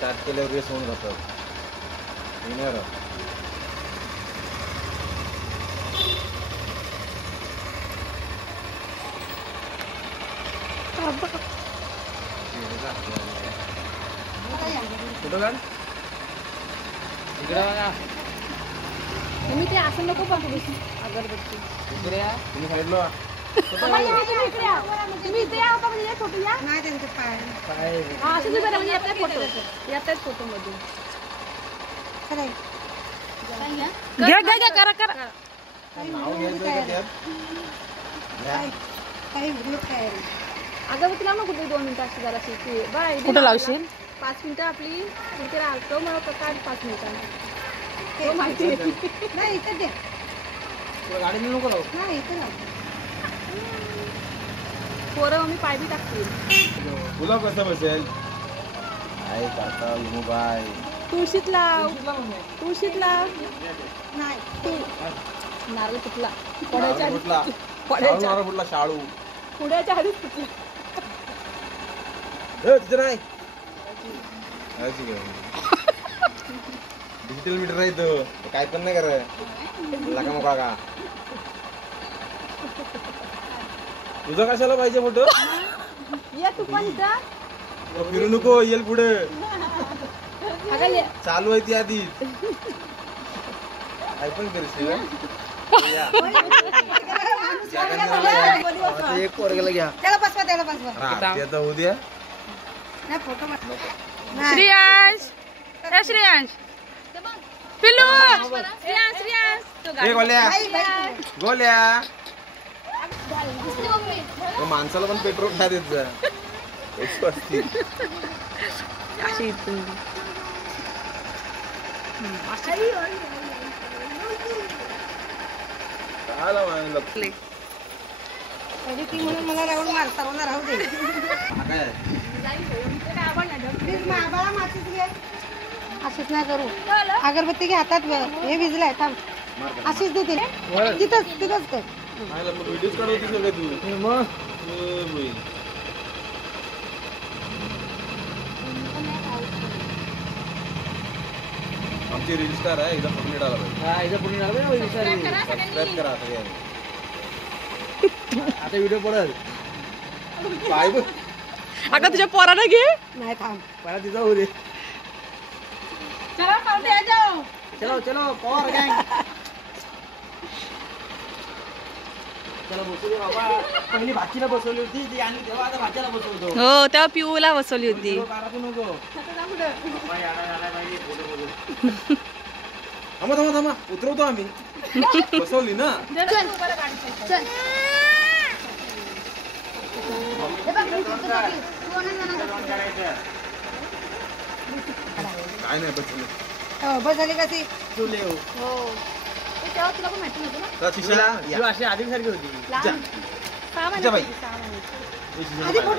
Start केल्यावर race होऊन जातात. तुम्ही ते असं नको बघू अगरबत्ती इकडे या, तुम्ही साईडला तुम्ही इथे या होता म्हणजे फोटो या नाही त्यांचे पाय हा असं तुम्ही म्हणजे येतात फोटो येतात फोटो मध्ये घ्या घ्या घ्या करा करा अगरबत्ती लाव ना कुठे 2 मिनिटं अशी जरा शिकते बाय कुठं लावशील 5 मिनिटं आपली कुठे राहतो मला काढ 5 मिनिटांनी माहिती नाही इथे दे गाडी नको लावू नाही इथे लाव पोरं मी पाय बी टाकतील तुला कसं बसेल काय काका बाय तुळशीत लाव नाही तू नारळ तुटला कुठला शाळू पुण्याच्या आधीच तुटला तिथे नाही डिजिटल मीटर आहे तो काय पण नाही करा का मोकळा का तुझा कशाला पाहिजे फोटो ये तू पण इथं फिरू नको येईल पुढे चालू आहे ती आधी काय पण करशील एक पोरगेला घ्या त्याला बसवा होऊ द्या श्रेयांश श्रेयांश पिल्लू श्रेयांश गोल्या माणसाला पण पेट्रोल खा देत जा म्हणून मला राहून मार सर्वांना राहू दे अशीच नाही करू अगरबत्ती घे हातात हे विजलाय थांब अशीच देते तिथंच कर व्हिडिओ काढवतीस का तू मग आमची रील स्टार आहे एकदा पुढे डाला सबस्क्राईब करा आता व्हिडिओ पडल पाय बघ अगं तुझ्या पोरानं घे नाही थांब मला तिचा होऊ दे चलो पवार गँग चला बसू दे बाबा पहिली भाचीला बसवली होती ती आणि तेव्हा आता भाच्याला बसवतो हो तेव्हा पिऊला बसवली होती थांबा उतरवतो आम्ही बसवली ना काय नाही बसवलं बस झाली कशी हो तेव्हा तुला पण माहिती नव्हतं ना अशी आधी सारखी होती लहान 6 महिने